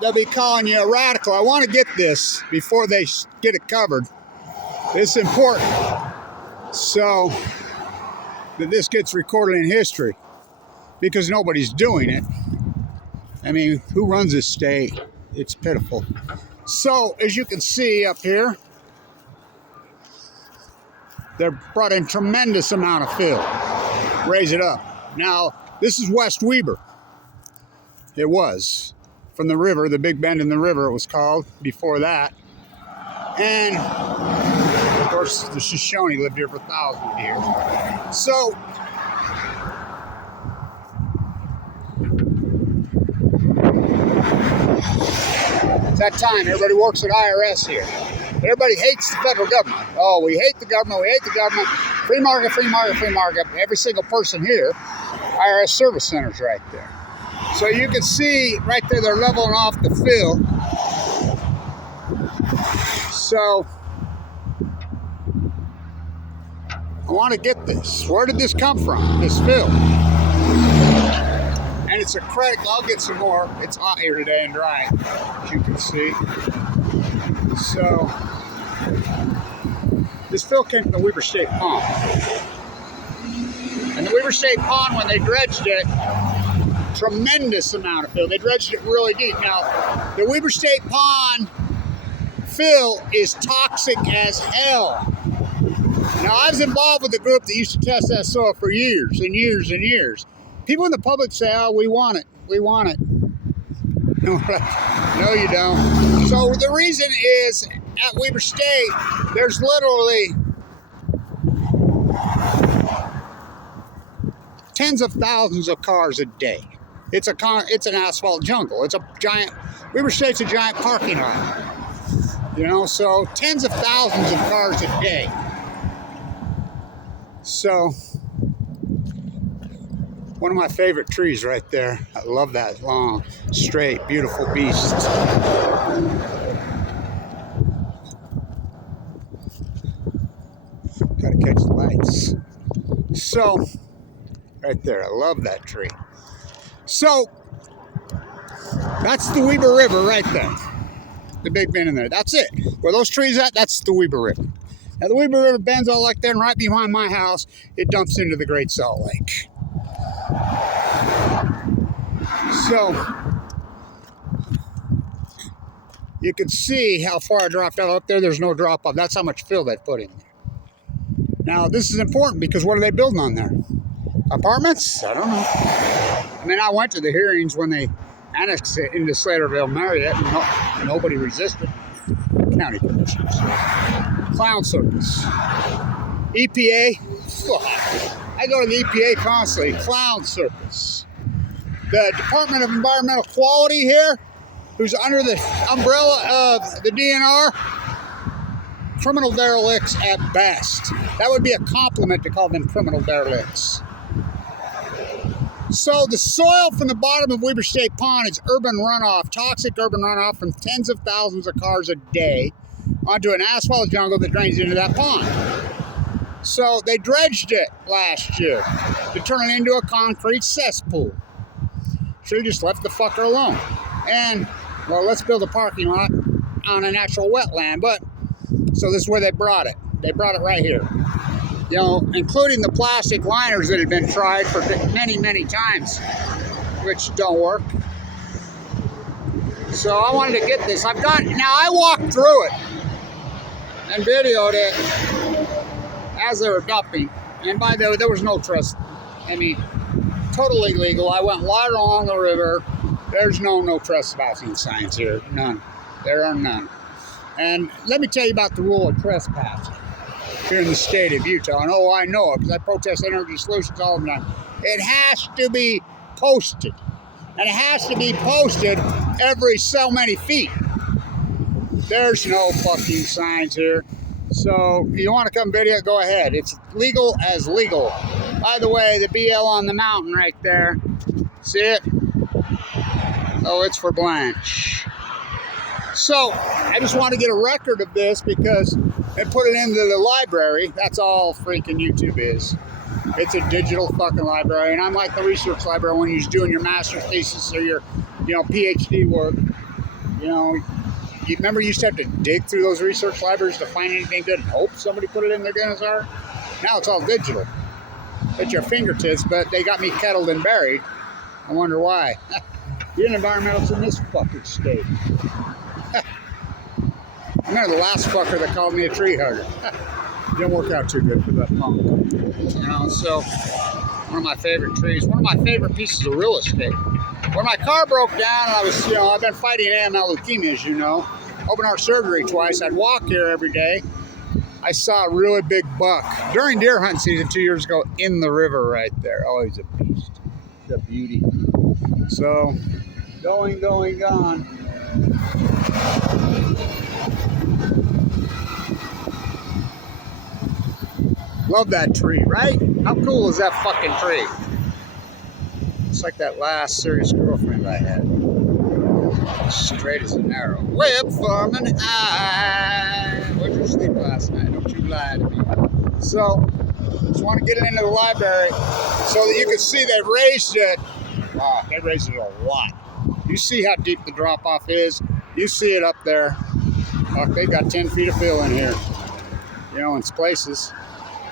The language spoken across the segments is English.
they'll be calling you a radical. I want to get this before they get it covered. It's important. So that this gets recorded in history, because nobody's doing it. I mean, who runs this state? It's pitiful. So, as you can see up here, they're brought in tremendous amount of fill. Raise it up. Now, this is West Weber. It was. From the river, the Big Bend in the river it was called before that. And, of course, the Shoshone lived here for thousands of years. So, it's that time. Everybody works at IRS here. Everybody hates the federal government. Oh, we hate the government. We hate the government. Free market, free market, free market. Every single person here, IRS service centers right there. So you can see right there, they're leveling off the fill. So I want to get this. Where did this come from? This fill. And it's a credit. I'll get some more. It's hot here today and dry, as you can see. So this fill came from the Weber State Pond. And the Weber State Pond, when they dredged it, tremendous amount of fill. They dredged it really deep. Now, the Weber State Pond fill is toxic as hell. Now, I was involved with a group that used to test that soil for years and years and years. People in the public say, oh, we want it. We want it. No, you don't. So the reason is, at Weber State, there's literally tens of thousands of cars a day. It's an asphalt jungle. It's a giant, Weber State's a giant parking lot. You know, so tens of thousands of cars a day. So, one of my favorite trees right there. I love that long, straight, beautiful beast. Gotta catch the lights. So, right there, I love that tree. So, that's the Weber River right there. The Big Bend in there. That's it. Where those trees at, that's the Weber River. Now, the Weber River bends all like that, and right behind my house, it dumps into the Great Salt Lake. So, you can see how far I dropped out up there. There's no drop off. That's how much fill they put in there. Now, this is important because what are they building on there? Apartments? I don't know. I mean, I went to the hearings when they annexed it into Slaterville, Marriott, and nobody resisted. County commissioners. Clown circus. EPA. I go to the EPA constantly. Clown circus. The Department of Environmental Quality here, who's under the umbrella of the DNR, criminal derelicts at best. That would be a compliment to call them criminal derelicts. So the soil from the bottom of Weber State Pond is urban runoff, toxic urban runoff from tens of thousands of cars a day onto an asphalt jungle that drains into that pond. So they dredged it last year to turn it into a concrete cesspool. Should have just left the fucker alone. And, well, let's build a parking lot on a natural wetland. But, so this is where they brought it. They brought it right here. You know, including the plastic liners that had been tried for many, many times, which don't work. So I wanted to get this. Now I walked through it and videoed it as they were dumping. And by the way, there was no trust. I mean, totally legal. I went right along the river. There's no trespassing signs here. None. There are none. And let me tell you about the rule of trespassing here in the state of Utah. And I know it because I protest energy solutions all the time. It has to be posted. And it has to be posted every so many feet. There's no fucking signs here. So if you want to come video, go ahead. It's legal as legal. By the way, the BL on the mountain right there. See it? Oh, it's for Blanch. So I just want to get a record of this because and put it into the library. That's all freaking YouTube is. It's a digital fucking library. And I'm like the research library when you're doing your master's thesis or your, PhD work. You know, you remember you used to have to dig through those research libraries to find anything good and hope somebody put it in their dinosaur? Now it's all digital. At your fingertips, but they got me kettled and buried. I wonder why. You're an environmentalist in this fucking state. I remember the last fucker that called me a tree hugger. Didn't work out too good for that punk. You know, so one of my favorite trees, one of my favorite pieces of real estate. When my car broke down and I was, you know, I've been fighting AML leukemia, as you know, open heart surgery twice. I'd walk here every day. I saw a really big buck during deer hunt season 2 years ago in the river right there. Oh, he's a beast. He's a beauty. So, going, gone. Love that tree, right? How cool is that fucking tree? It's like that last serious girlfriend I had. Straight as an arrow. Web from an eye. Where'd you sleep last night? Don't you lie to me. So, just want to get it into the library so that you can see they've raised it. Wow, they raised it a lot. You see how deep the drop off is. You see it up there. Fuck, they got 10 feet of fill in here. You know, in places.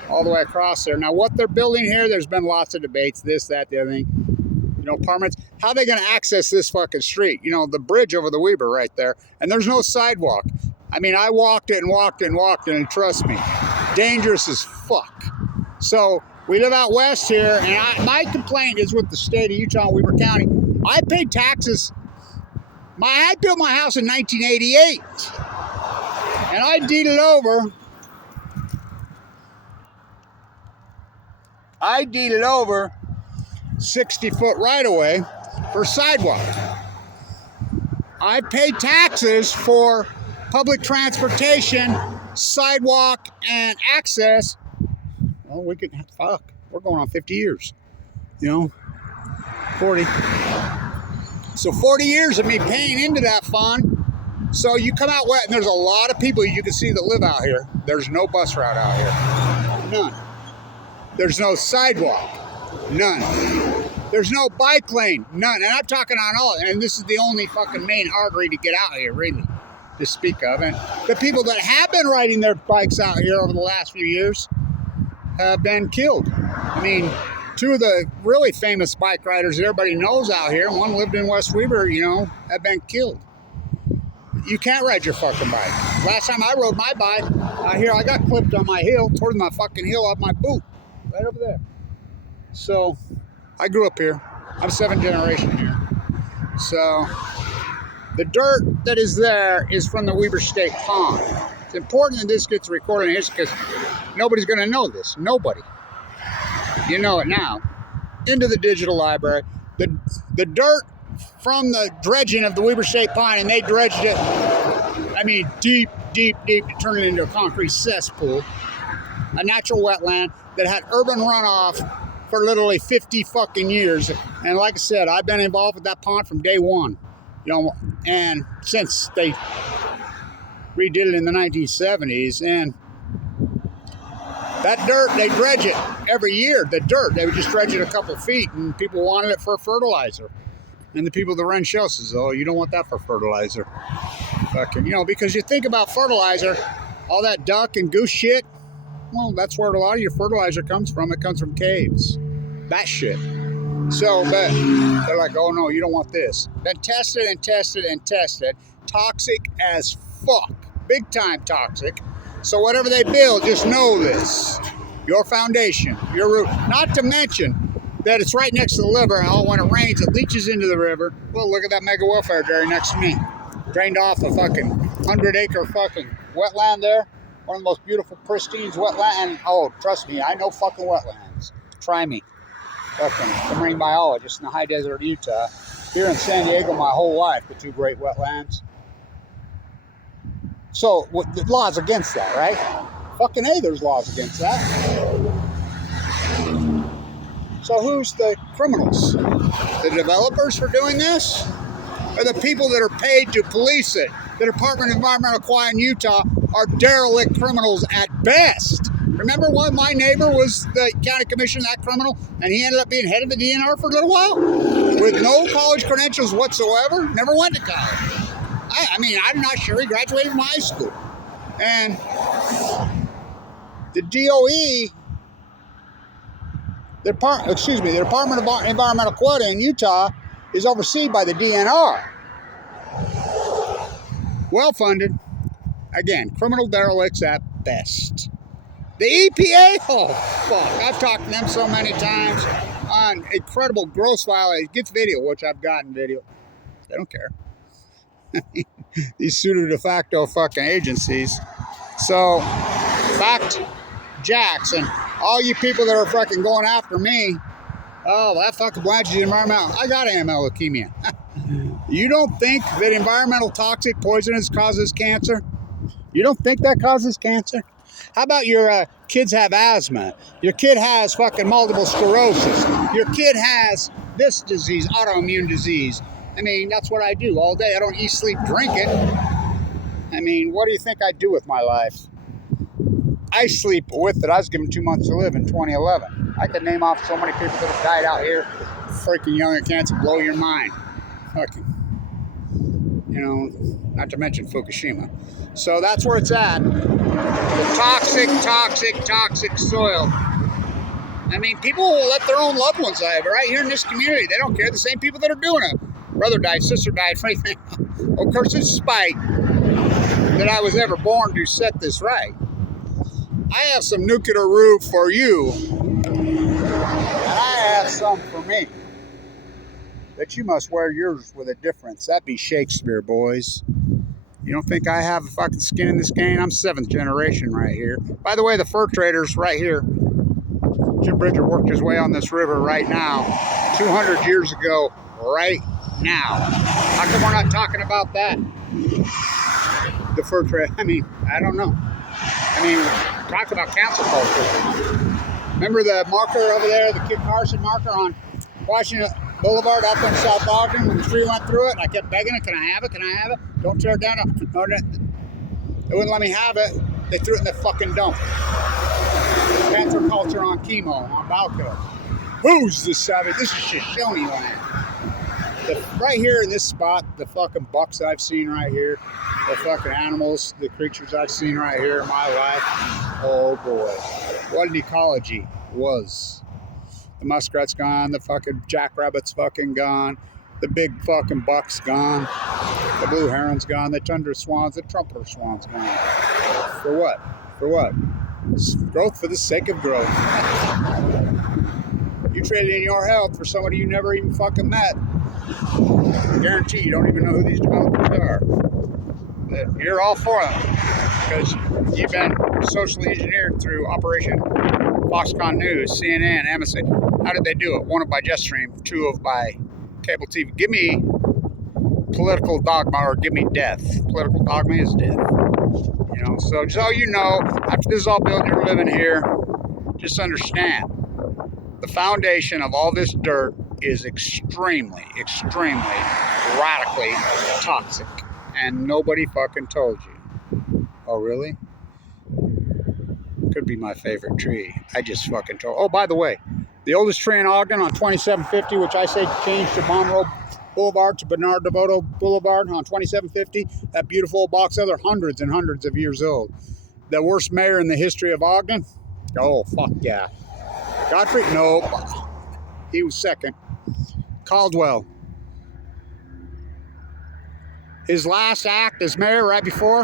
All the way across there. Now, what they're building here, there's been lots of debates. This, that, the other thing. You know, apartments. How are they going to access this fucking street? You know, the bridge over the Weber right there. And there's no sidewalk. I mean, I walked it and walked it and walked it, and trust me, dangerous as fuck. So, we live out west here, and my complaint is with the state of Utah, Weber County. I paid taxes. I built my house in 1988. And I deeded over 60-foot right-of-way for sidewalk. I paid taxes for public transportation, sidewalk, and access. Well, we're going on 50 years, you know, 40. So 40 years of me paying into that fund. So you come out west, and there's a lot of people you can see that live out here. There's no bus route out here. None. There's no sidewalk. None. There's no bike lane. None. And I'm talking on all. And this is the only fucking main artery to get out here, really, to speak of. And the people that have been riding their bikes out here over the last few years have been killed. I mean, two of the really famous bike riders that everybody knows out here, one lived in West Weber, you know, have been killed. You can't ride your fucking bike. Last time I rode my bike out here, I got clipped on my heel, tore my fucking heel off my boot. Right over there. So, I grew up here. I'm 7th generation here. So, the dirt that is there is from the Weber State Pond. It's important that this gets recorded in history because nobody's going to know this. Nobody. You know it now. Into the digital library. The dirt from the dredging of the Weber State Pond, and they dredged it, I mean, deep, to turn it into a concrete cesspool. A natural wetland that had urban runoff for literally 50 fucking years. And like I said, I've been involved with that pond from day one. You know, and since they redid it in the 1970s. And that dirt, they dredge it every year. The dirt, they would just dredge it a couple feet, and people wanted it for fertilizer. And the people that run shows says, oh, you don't want that for fertilizer. Fucking, you know, because you think about fertilizer, all that duck and goose shit, well, that's where a lot of your fertilizer comes from. It comes from caves. That shit. So, but they're like, oh no, you don't want this. Been tested and tested and tested. Toxic as fuck. Big time toxic. So whatever they build, just know this. Your foundation, your root. Not to mention that it's right next to the river, and all when it rains, it leaches into the river. Well, look at that mega welfare dairy next to me. Drained off a fucking 100-acre fucking wetland there. One of the most beautiful, pristine wetlands. And, oh, trust me, I know fucking wetlands. Try me. Fucking, I'm a marine biologist in the high desert of Utah. Here in San Diego my whole life, the two great wetlands. So, the law's against that, right? Fucking A, there's laws against that. So who's the criminals? The developers for doing this? Or the people that are paid to police it? The Department of Environmental Quality in Utah are derelict criminals at best. Remember when my neighbor was the county commissioner, that criminal, and he ended up being head of the DNR for a little while? With no college credentials whatsoever? Never went to college. mean, I'm not sure he graduated from high school. And the DOE, the Department of Environmental Quality in Utah is overseen by the DNR. Well-funded. Again, criminal derelicts at best. The EPA, oh, fuck. I've talked to them so many times on incredible gross violations. Get the video, which I've gotten video. They don't care. These pseudo de facto fucking agencies. So, fact jacks, and all you people that are fucking going after me, oh, that fucking Blanch is environmental. I got AML leukemia. You don't think that environmental toxic poisonous causes cancer? You don't think that causes cancer? How about your kids have asthma? Your kid has fucking multiple sclerosis. Your kid has this disease, autoimmune disease. I mean, that's what I do all day. I don't eat, sleep, drink it. I mean, what do you think I do with my life? I sleep with it. I was given 2 months to live in 2011. I could name off so many people that have died out here. Freaking young and cancer, blow your mind. Fucking, you know, not to mention Fukushima. So that's where it's at. The toxic soil. I mean, people will let their own loved ones die, but right here in this community, they don't care. The same people that are doing it. Brother died, sister died, everything. Of course, it's spite that I was ever born to set this right. I have some nuclear roof for you, and I have some for me. That you must wear yours with a difference. That'd be Shakespeare, boys. You don't think I have a fucking skin in this game? I'm 7th generation right here. By the way, the fur traders right here. Jim Bridger worked his way on this river right now. 200 years ago, right now. How come we're not talking about that? The fur trade. I mean, I don't know. I mean, talk about cancel culture. Remember the marker over there, the Kid Carson marker on Washington Boulevard up in South Ogden when the tree went through it, and I kept begging it, can I have it, can I have it? Don't tear it down. No, they wouldn't let me have it. They threw it in the fucking dump. Cancel culture on chemo, on Balco. Who's the savage? This is Shoshone land. Right here in this spot, the fucking bucks I've seen right here, the fucking animals, the creatures I've seen right here in my life. Oh boy. What an ecology was. The muskrat's gone, the fucking jackrabbit's fucking gone, the big fucking buck's gone, the blue heron's gone, the tundra swans, the trumpeter swan's gone. For what? For what? Growth for the sake of growth. You traded in your health for somebody you never even fucking met. I guarantee you don't even know who these developers are. But you're all for them because you've been socially engineered through Operation Foxconn News, CNN, MSN. How did they do it? One of by Jetstream, two of by cable TV. Give me political dogma or give me death. Political dogma is death. You know, so just so you know, after this is all built, you're living here, just understand the foundation of all this dirt is extremely, radically toxic. And nobody fucking told you. Oh, really? Could be my favorite tree. I just fucking told. Oh, by the way, the oldest tree in Ogden on 2750, which I say changed to Monroe Boulevard to Bernard DeVoto Boulevard on 2750. That beautiful old box elder, hundreds and hundreds of years old. The worst mayor in the history of Ogden? Oh, fuck yeah. Godfrey? Nope. He was second. Caldwell. His last act as mayor right before,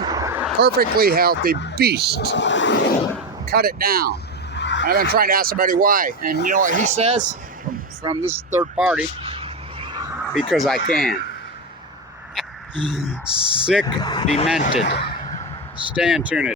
perfectly healthy beast. Cut it down. I've been trying to ask somebody why. And you know what he says? From this third party. Because I can. Sick, demented. Stay in tune.